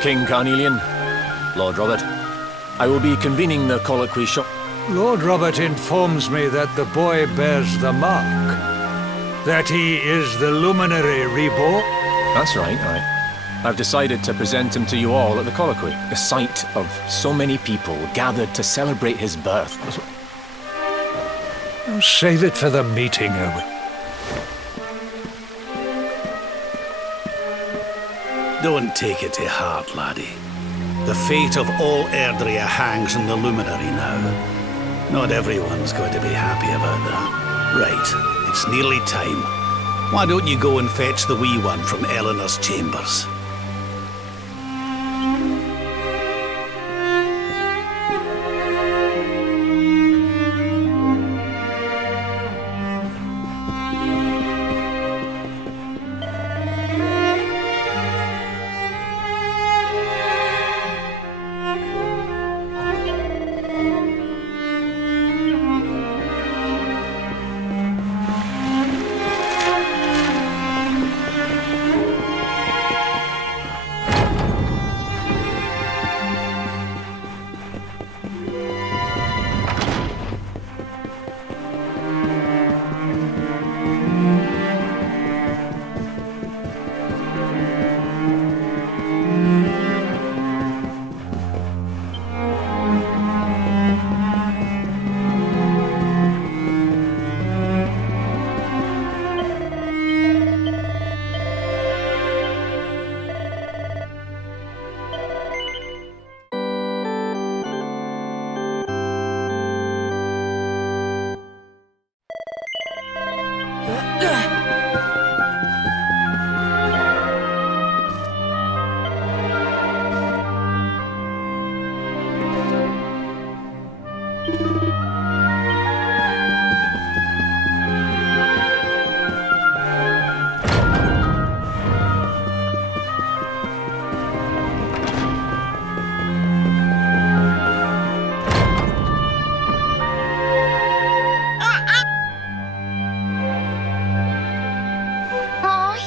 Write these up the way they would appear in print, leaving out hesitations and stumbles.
King Carnelian, Lord Robert, I will be convening the colloquy shop. Lord Robert informs me that the boy bears the mark. That he is the luminary reborn. That's right, I've decided to present him to you all at the colloquy. The sight of so many people gathered to celebrate his birth. I'll save it for the meeting, Owen. Don't take it to heart, laddie. The fate of all Erdrea hangs in the luminary now. Not everyone's going to be happy about that. Right, it's nearly time. Why don't you go and fetch the wee one from Eleanor's chambers?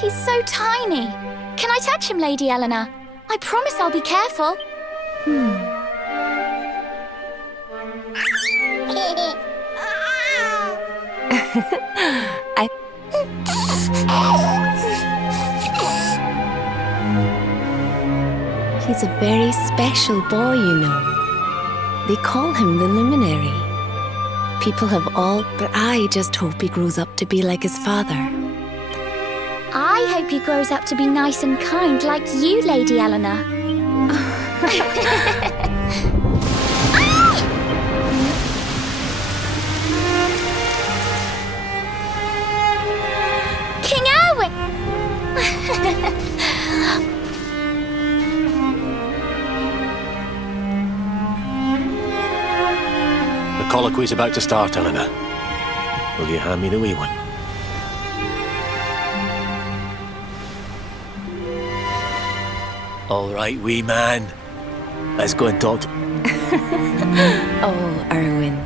He's so tiny. Can I touch him, Lady Eleanor? I promise I'll be careful. He's a very special boy, you know. They call him the Luminary. People have all, but I just hope he grows up to be like his father. I hope he grows up to be nice and kind like you, Lady Eleanor. King Erwin! The colloquy's about to start, Eleanor. Will you hand me the wee one? All right, wee man. Let's go and talk to... Oh, Erwin.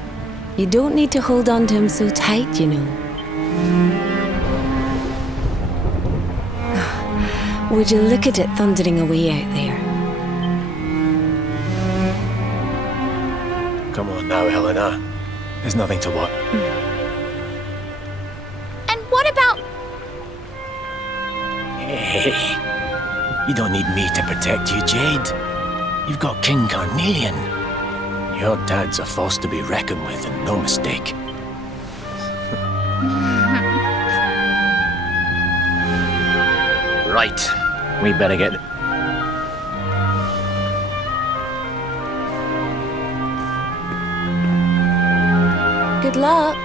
You don't need to hold on to him so tight, you know. Would you look at it thundering away out there? Come on now, Eleanor. There's nothing to what. And what about... Hey. You don't need me to protect you, Jade. You've got King Carnelian. Your dad's a force to be reckoned with, and no mistake. Right. We better get... Good luck.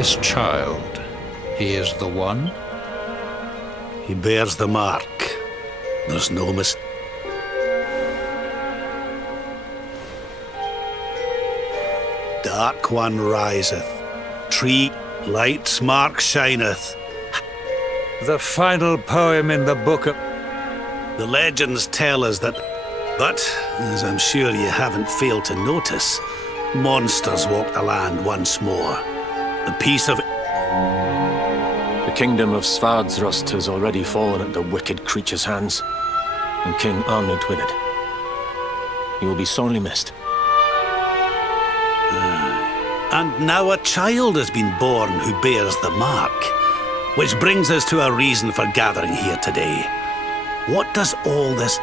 this child, he is the one? He bears the mark. There's no mistake. Dark one riseth. Tree, light's mark shineth. The final poem in the book of... The legends tell us that... But, as I'm sure you haven't failed to notice, monsters walk the land once more. The peace of... The kingdom of Svardsrust has already fallen at the wicked creature's hands, and King Arnund with it. He will be sorely missed. And now a child has been born who bears the mark. Which brings us to our reason for gathering here today. What does all this...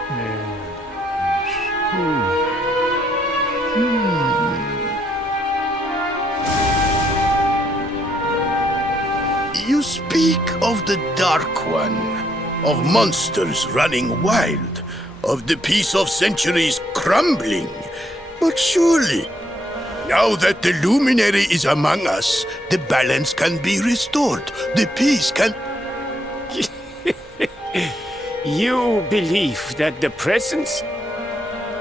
You speak of the Dark One, of monsters running wild, of the peace of centuries crumbling. But surely, now that the luminary is among us, the balance can be restored. The peace can... You believe that the presence...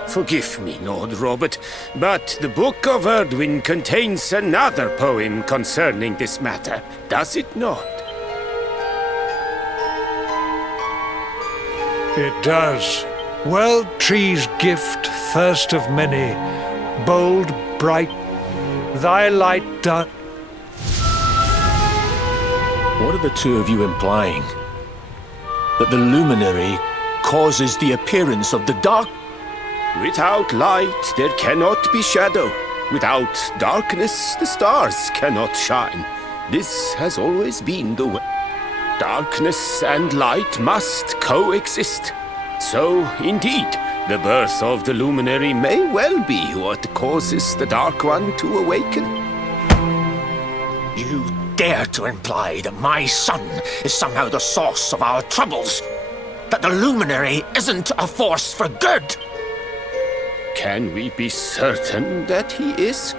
Forgive me, Lord Robert, but the Book of Erdwin contains another poem concerning this matter, does it not? It does. World Tree's gift, first of many, bold, bright, thy light doth... What are the two of you implying? That the luminary causes the appearance of the dark? Without light, there cannot be shadow. Without darkness, the stars cannot shine. This has always been the way. Darkness and light must coexist. So, indeed, the birth of the luminary may well be what causes the Dark One to awaken. You dare to imply that my son is somehow the source of our troubles? That the luminary isn't a force for good? Can we be certain that he is?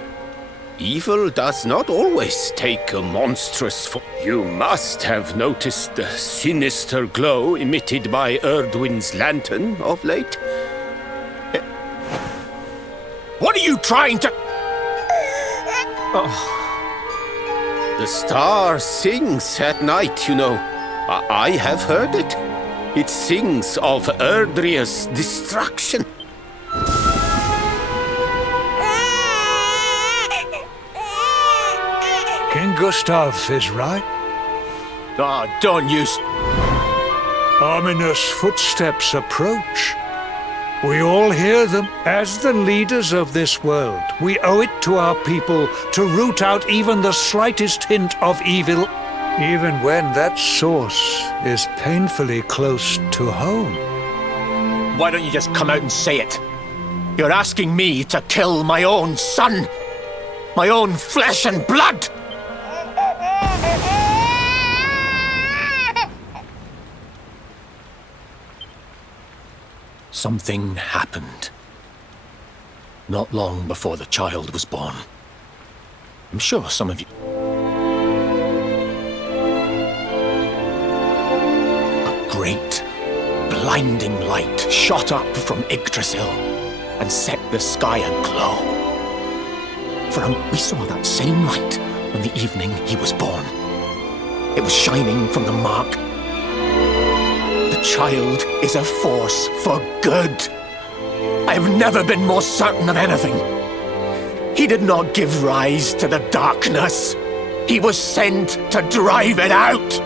Evil does not always take a monstrous form. You must have noticed the sinister glow emitted by Erdwin's lantern of late. What are you trying to... The star sings at night, you know. I have heard it. It sings of Erdria's destruction. King Gustav is right. Don't you... Ominous footsteps approach. We all hear them. As the leaders of this world, we owe it to our people to root out even the slightest hint of evil, even when that source is painfully close to home. Why don't you just come out and say it? You're asking me to kill my own son. My own flesh and blood. Something happened. Not long before the child was born. I'm sure some of you... A great, blinding light shot up from Yggdrasil and set the sky aglow. We saw that same light on the evening he was born. It was shining from the mark. The child is a force for good. I have never been more certain of anything. He did not give rise to the darkness. He was sent to drive it out.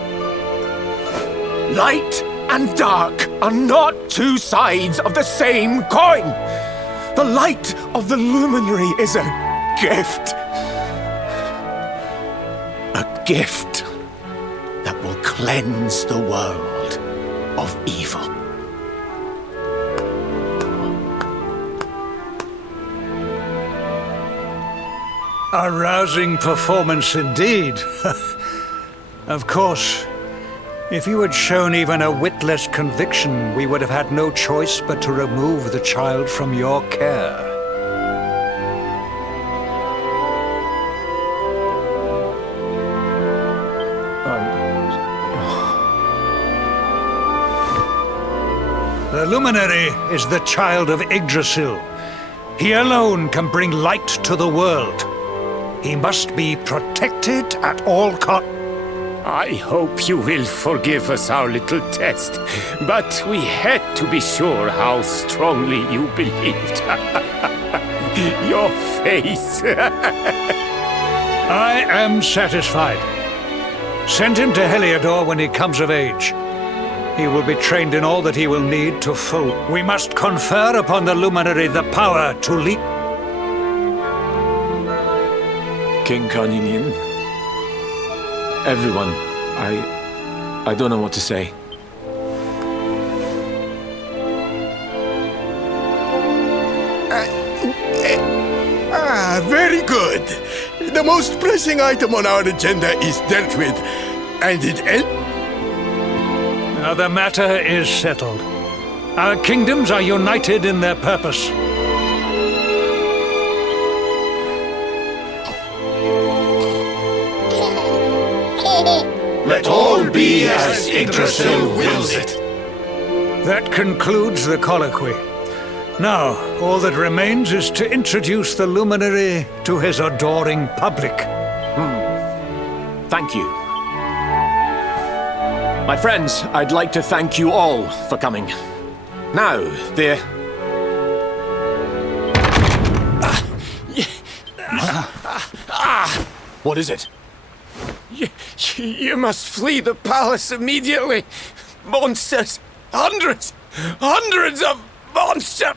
Light and dark are not two sides of the same coin. The light of the luminary is a gift. A gift that will cleanse the world of evil. A rousing performance indeed. Of course, if you had shown even a whit less conviction, we would have had no choice but to remove the child from your care. The luminary is the child of Yggdrasil. He alone can bring light to the world. He must be protected at all costs. I hope you will forgive us our little test, but we had to be sure how strongly you believed. Your face. I am satisfied. Send him to Heliodor when he comes of age. He will be trained in all that he will need to full. We must confer upon the luminary the power to leap. King Carnelian. Everyone, I don't know what to say. Very good. The most pressing item on our agenda is dealt with, and it ends. Now the matter is settled. Our kingdoms are united in their purpose. Let all be as Yggdrasil wills it. That concludes the colloquy. Now, all that remains is to introduce the luminary to his adoring public. Thank you. My friends, I'd like to thank you all for coming. Now, what is it? You must flee the palace immediately. Monsters! Hundreds of monsters!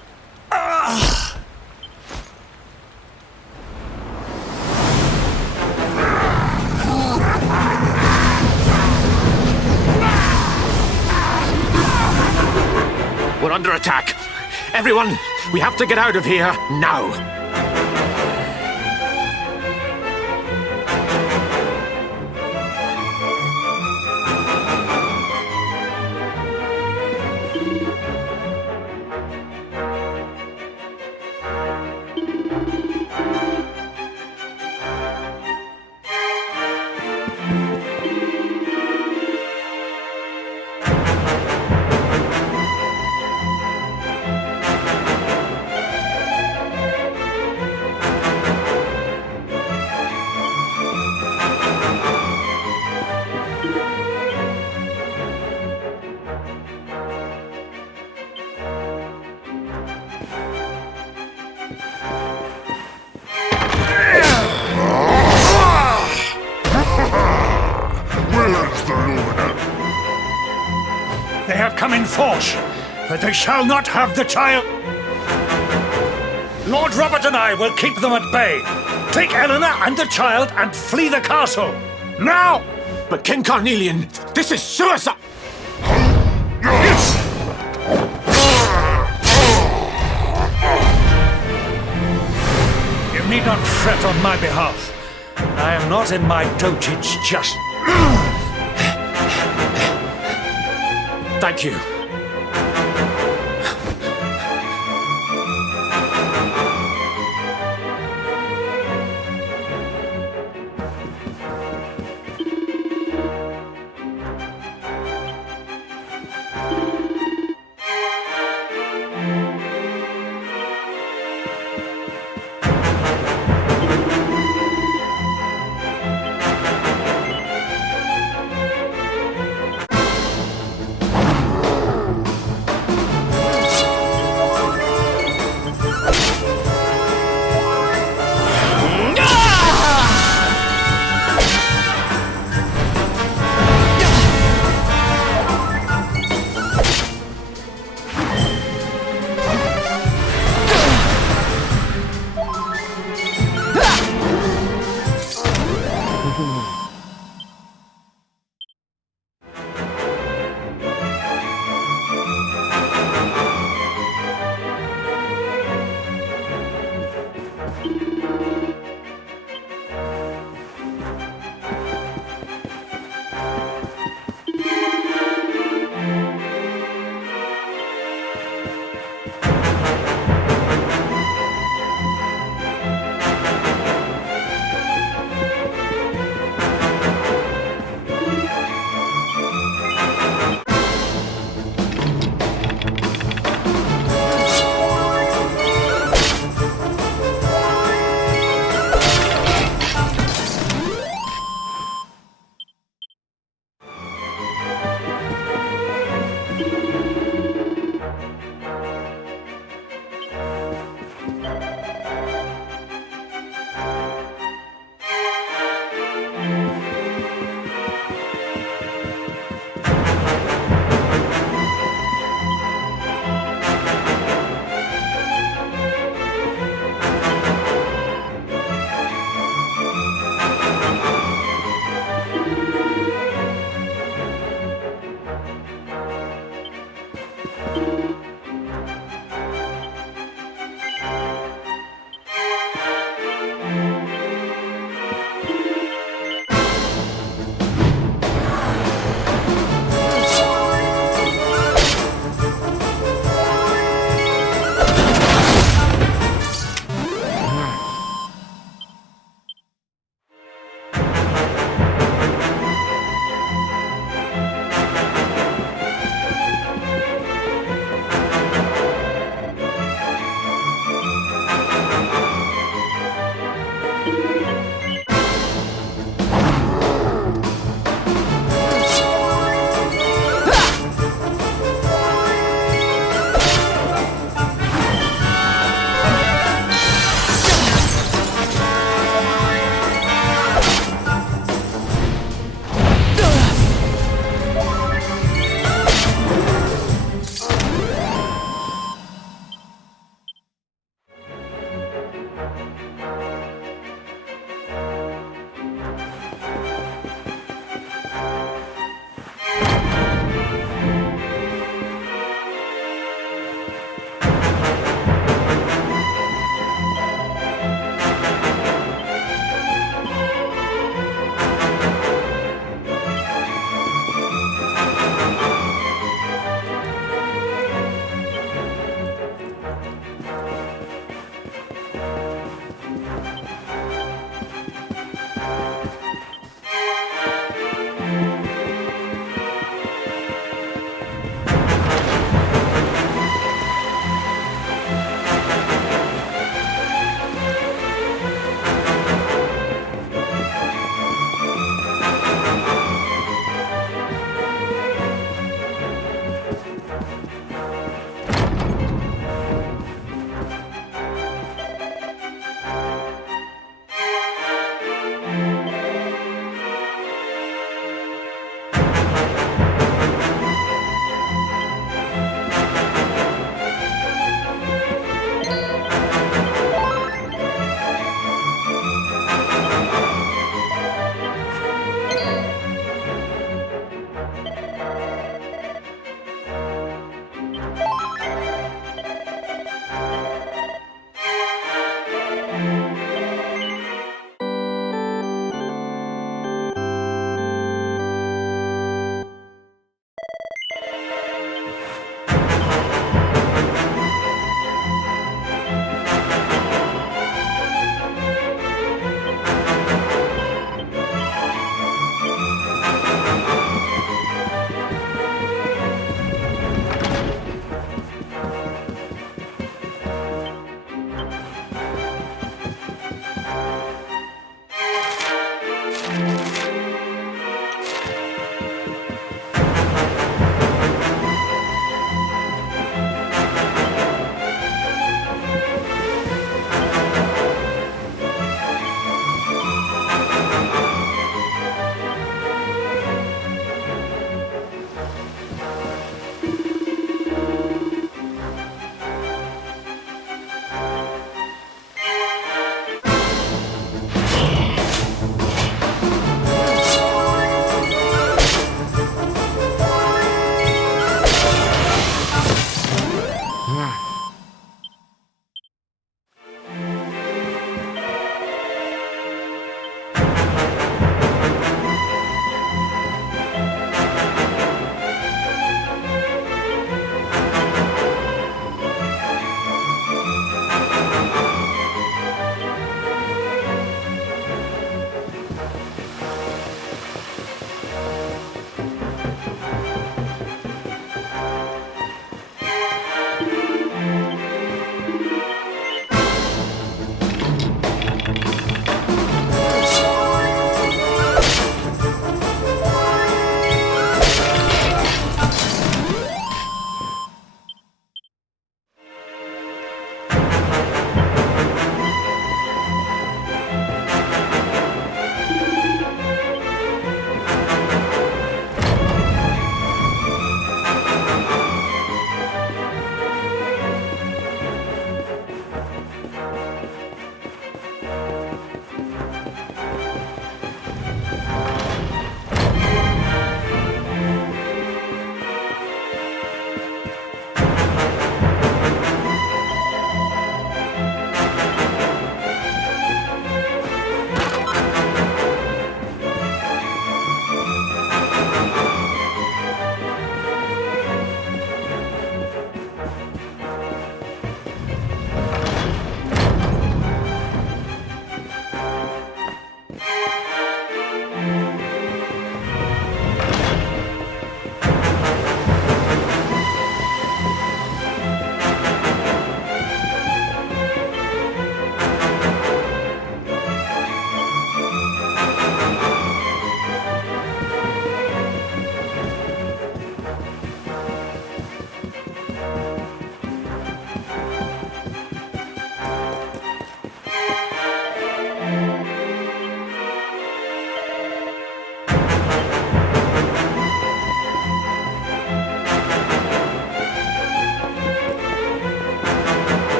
We're under attack. Everyone, we have to get out of here now. They have come in force, but they shall not have the child. Lord Robert and I will keep them at bay. Take Eleanor and the child and flee the castle. Now! But King Carnelian, this is suicide! You need not fret on my behalf. I am not in my dotage just... Thank you.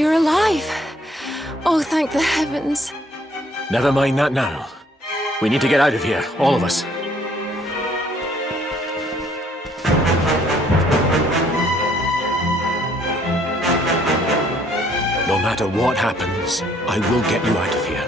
You're alive. Oh, thank the heavens. Never mind that now. We need to get out of here, all of us. No matter what happens, I will get you out of here.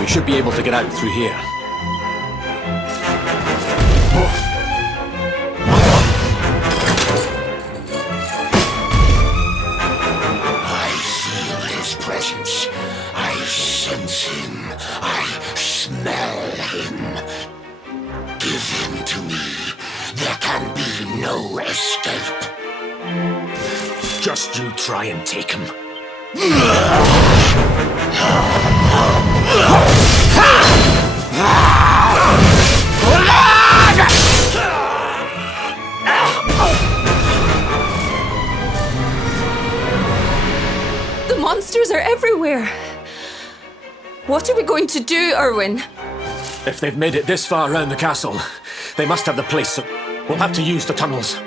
We should be able to get out through here. I feel his presence. I sense him. I smell him. Give him to me. There can be no escape. Just you try and take him. The monsters are everywhere. What are we going to do, Erwin? If they've made it this far around the castle, they must have the place, so we'll have to use the tunnels.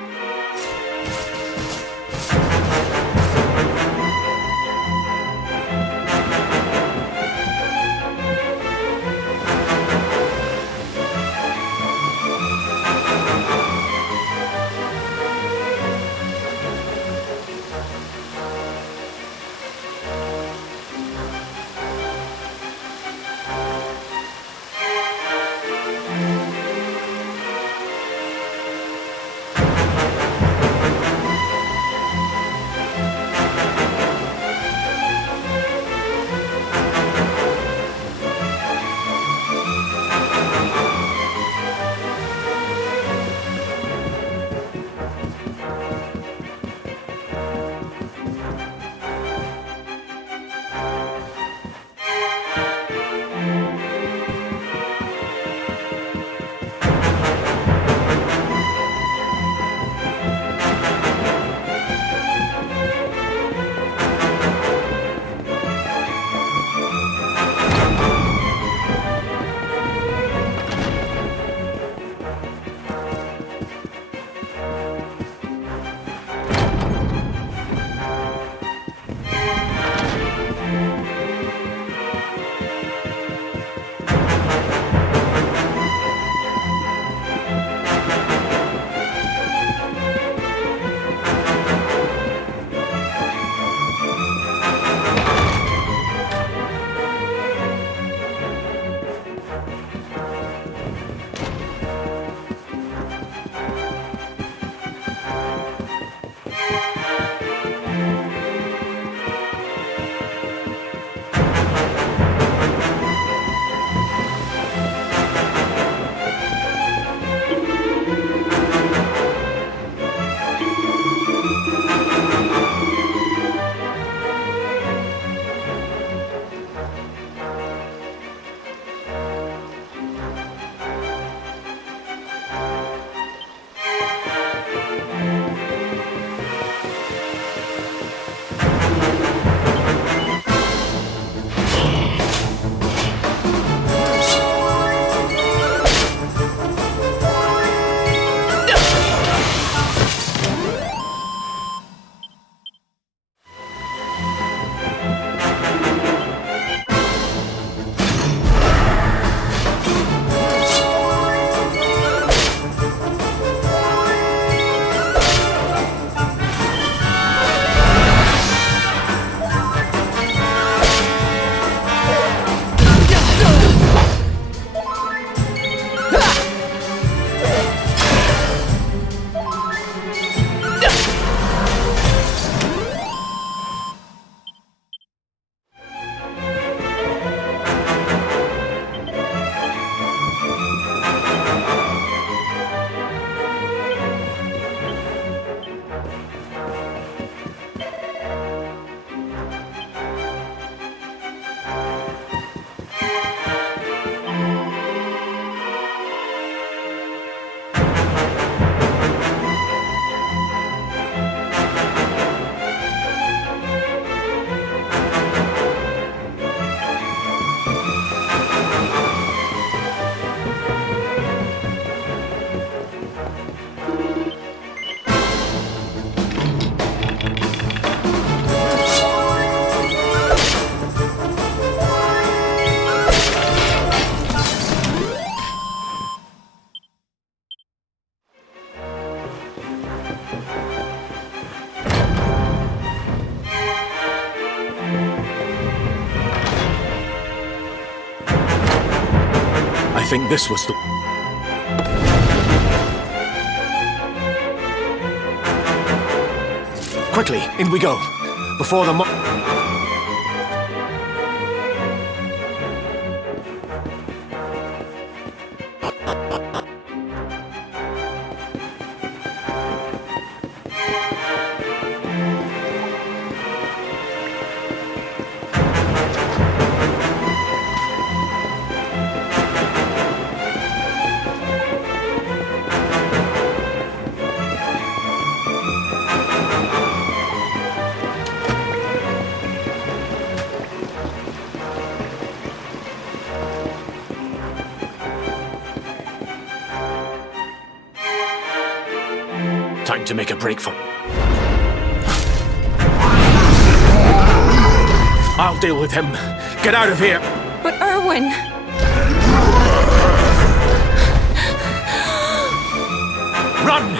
think this was the... Quickly, in we go. Before the Time to make a break for... I'll deal with him. Get out of here! But Erwin! Run!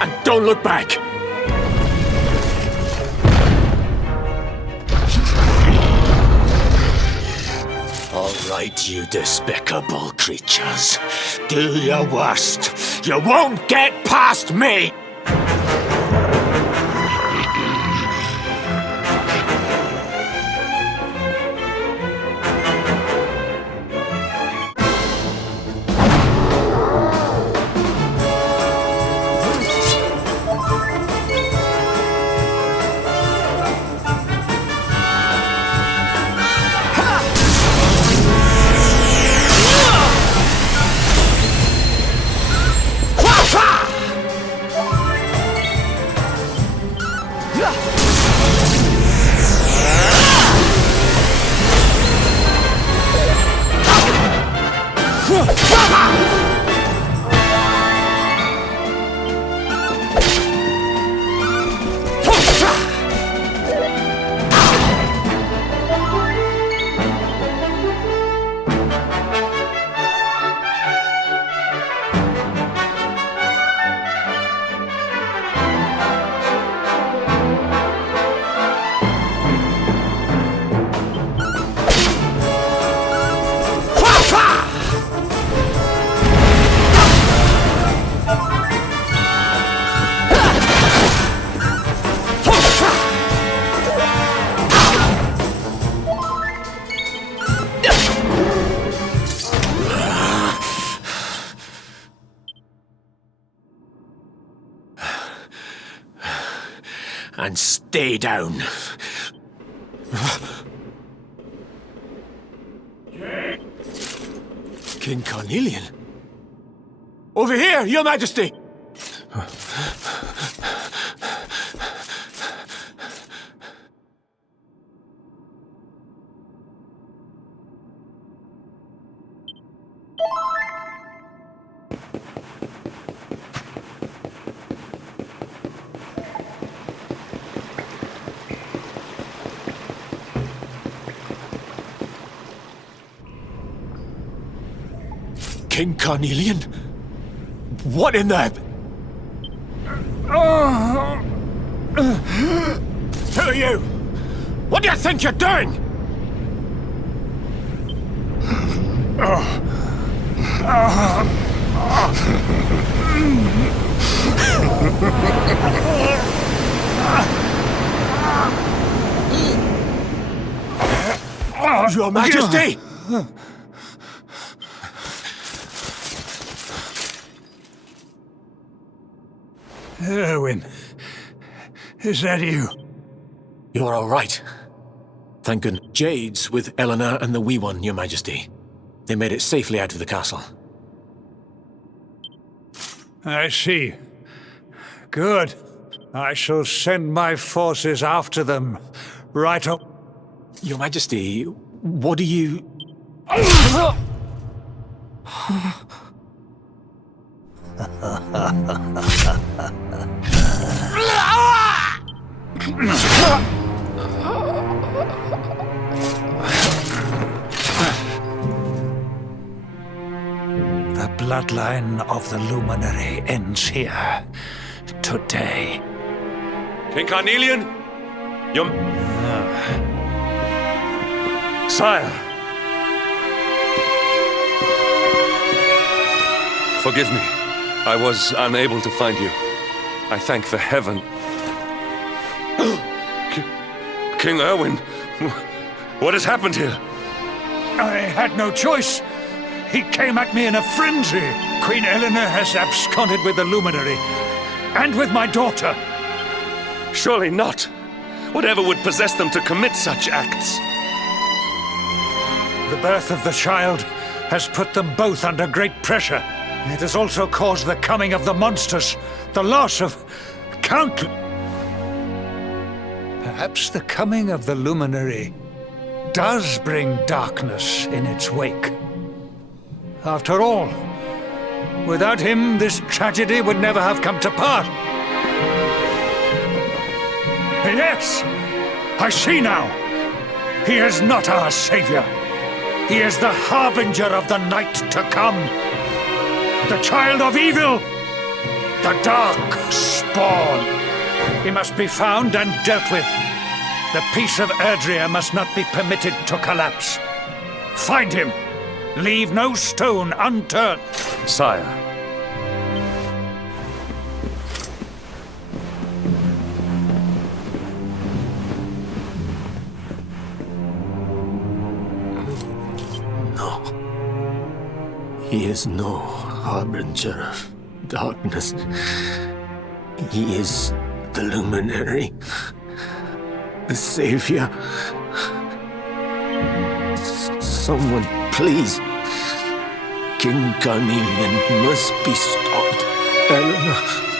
And don't look back! All right, you despicable creatures. Do your worst. You won't get past me! And stay down. King Carnelian? Over here, Your Majesty! King Carnelian? What in the... Who are you? What do you think you're doing? Your Majesty! Erwin, is that you? You're all right. Thank goodness. Jade's with Eleanor and the wee one, Your Majesty. They made it safely out of the castle. I see. Good. I shall send my forces after them. Right up. Your Majesty, what do you... The bloodline of the Luminary ends here. Today. King Carnelian? Your... Sire! Forgive me. I was unable to find you. I thank the heaven. King Erwin, what has happened here? I had no choice. He came at me in a frenzy. Queen Eleanor has absconded with the luminary, and with my daughter. Surely not. Whatever would possess them to commit such acts? The birth of the child has put them both under great pressure. It has also caused the coming of the monsters, the loss of countless... Perhaps the coming of the luminary does bring darkness in its wake. After all, without him, this tragedy would never have come to pass. Yes! I see now! He is not our savior. He is the harbinger of the night to come. The child of evil! The dark spawn! He must be found and dealt with. The peace of Erdrea must not be permitted to collapse. Find him! Leave no stone unturned! Sire. No. He is no harbinger of darkness. He is the luminary. The savior. Someone, please. King Carnelian must be stopped. Eleanor.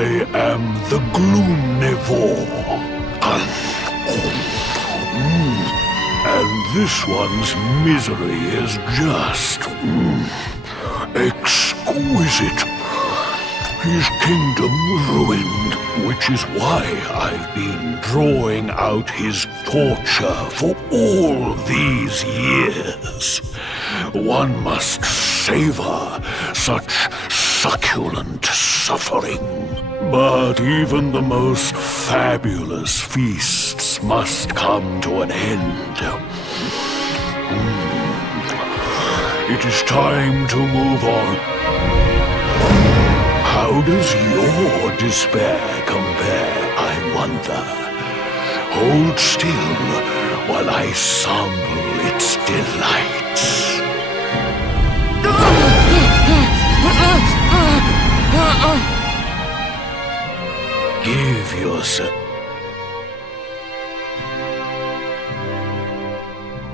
I am the Gloomnivore. And this one's misery is just exquisite. His kingdom ruined, which is why I've been drawing out his torture for all these years. One must savor such succulent suffering. But even the most fabulous feasts must come to an end. It is time to move on. How does your despair compare, I wonder? Hold still while I sample its delights. Give yourself.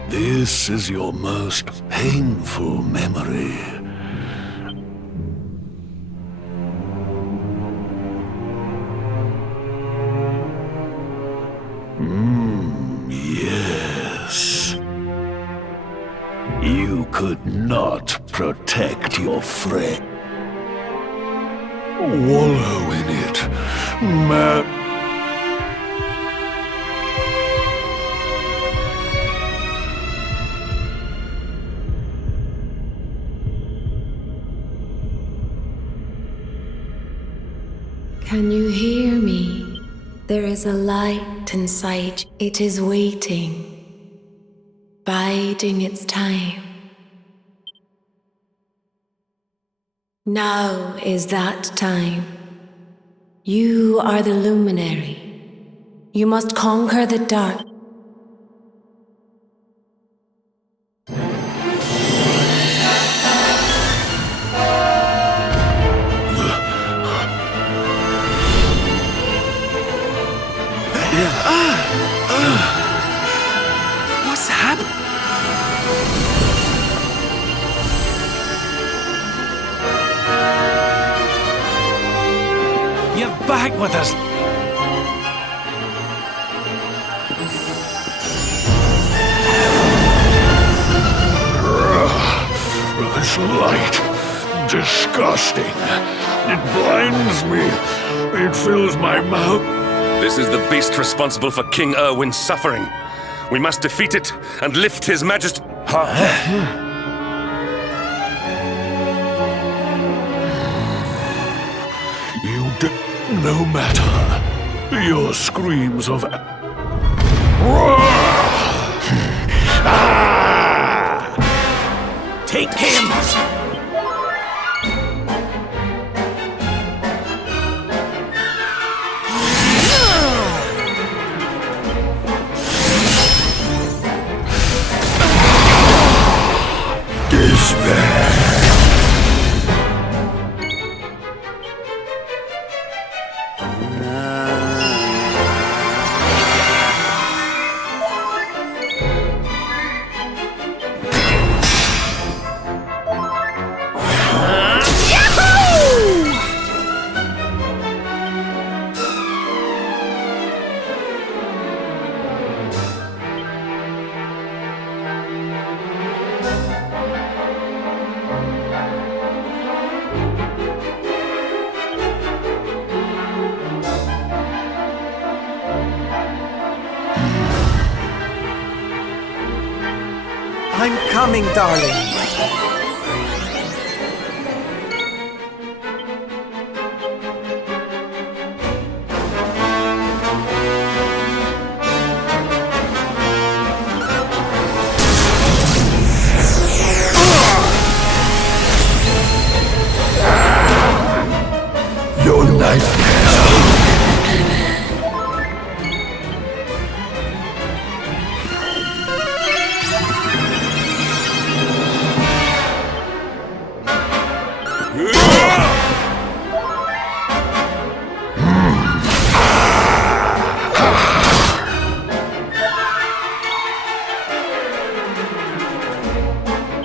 This is your most painful memory. Yes. You could not protect your friend. Wallow in it, Can you hear me? There is a light inside. It is waiting, biding its time. Now is that time. You are the luminary. You must conquer the dark. What's happened? You're back with us. This light, disgusting. It blinds me. It fills my mouth. This is the beast responsible for King Erwin's suffering. We must defeat it and lift his majesty. No matter. Your screams of... Take him! I'm coming, darling. Your nightmares.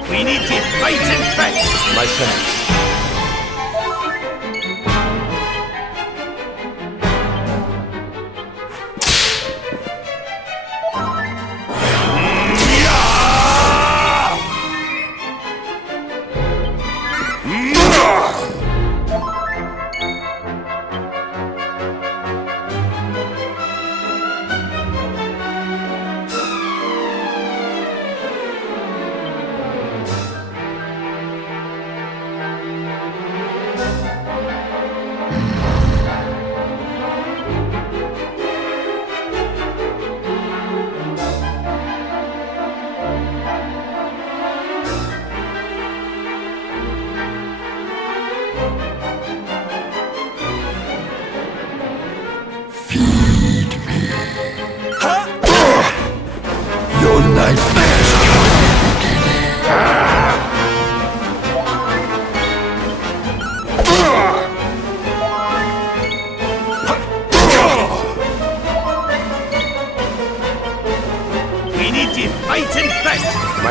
We need to fight and fight! My sense.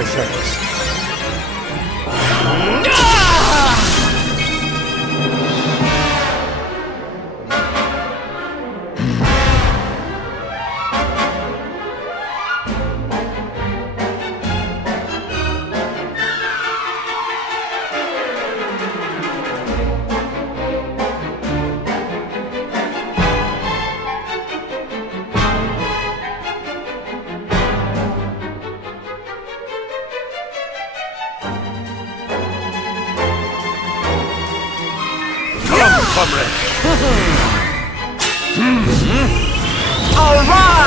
my friends. Arise!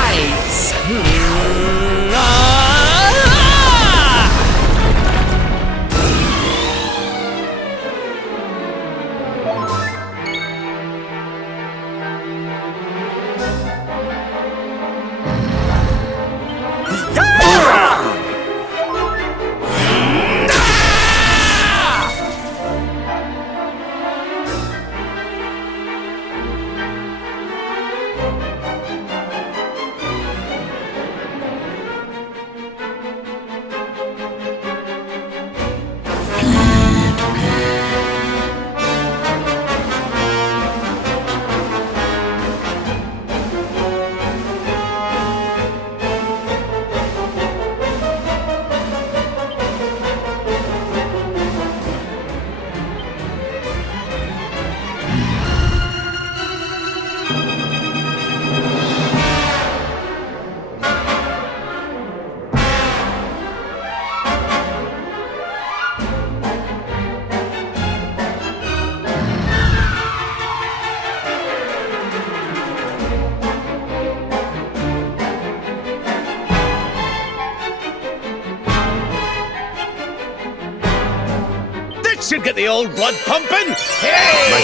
Should get the old blood pumping. My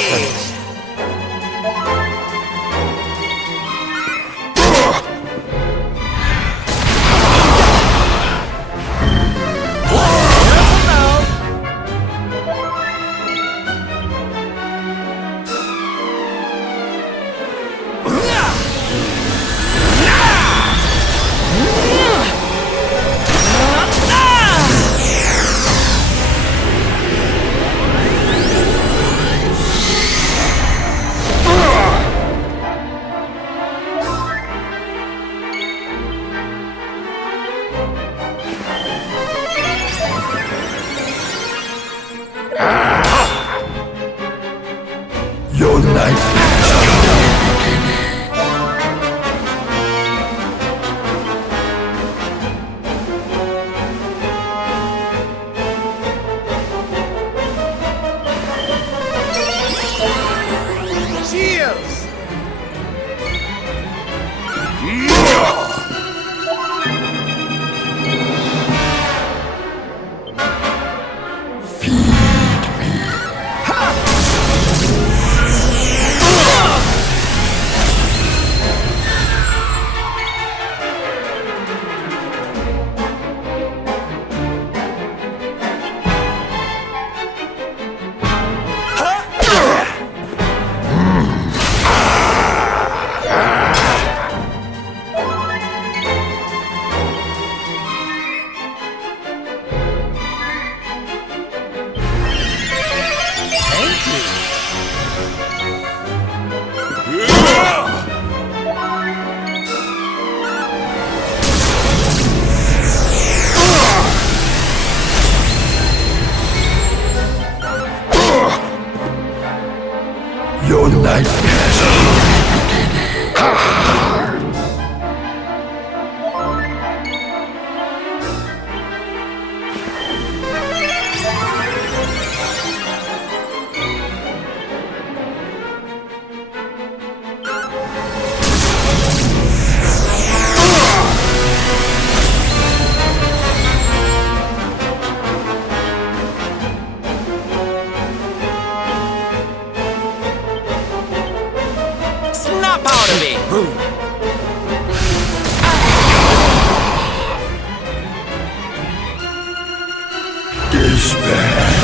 friends. Your life Cheers! Your nightmares are Snap out of it! despair.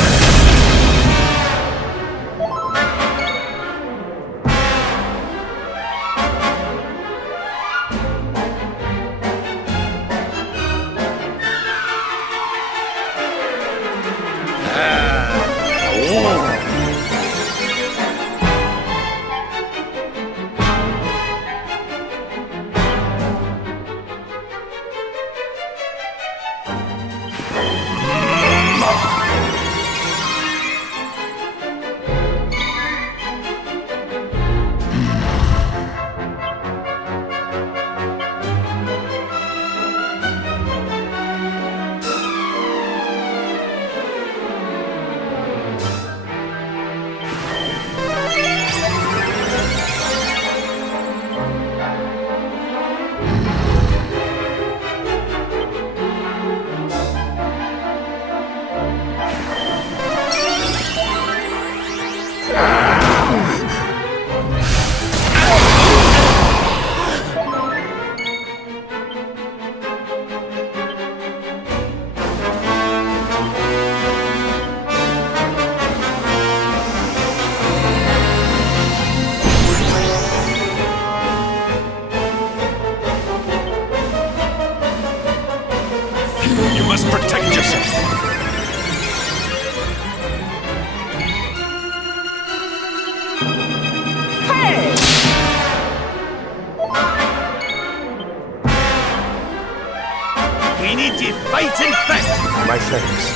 Infect! My thanks.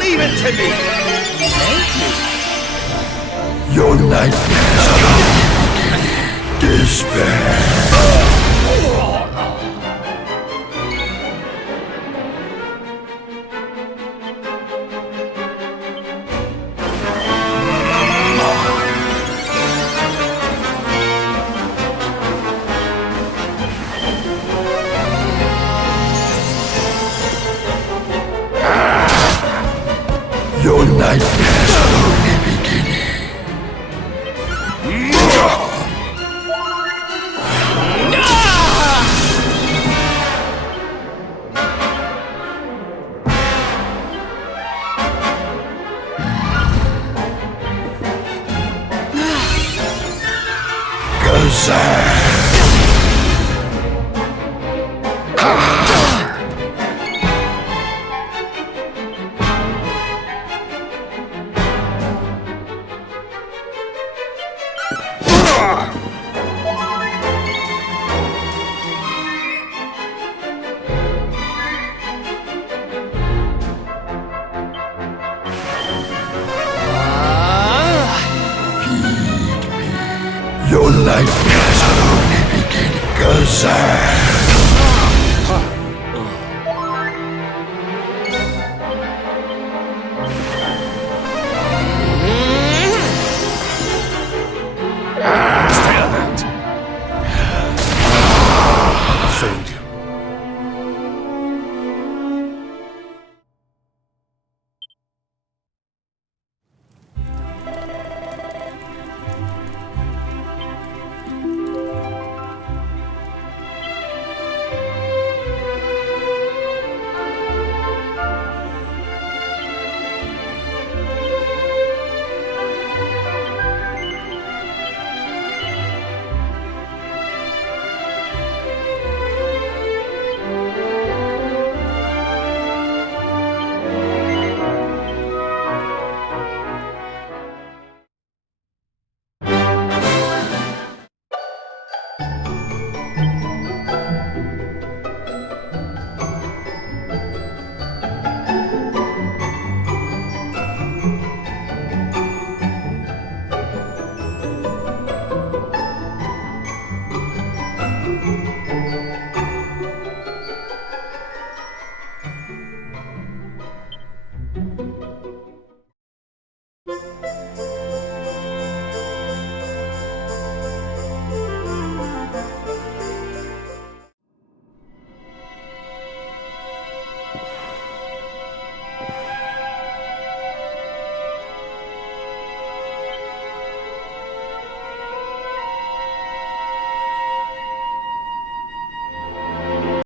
Leave it to me! Your nightmares are despair. Your nightmares are only beginning. Gazan! Your nightmares are only beginning. Gazan!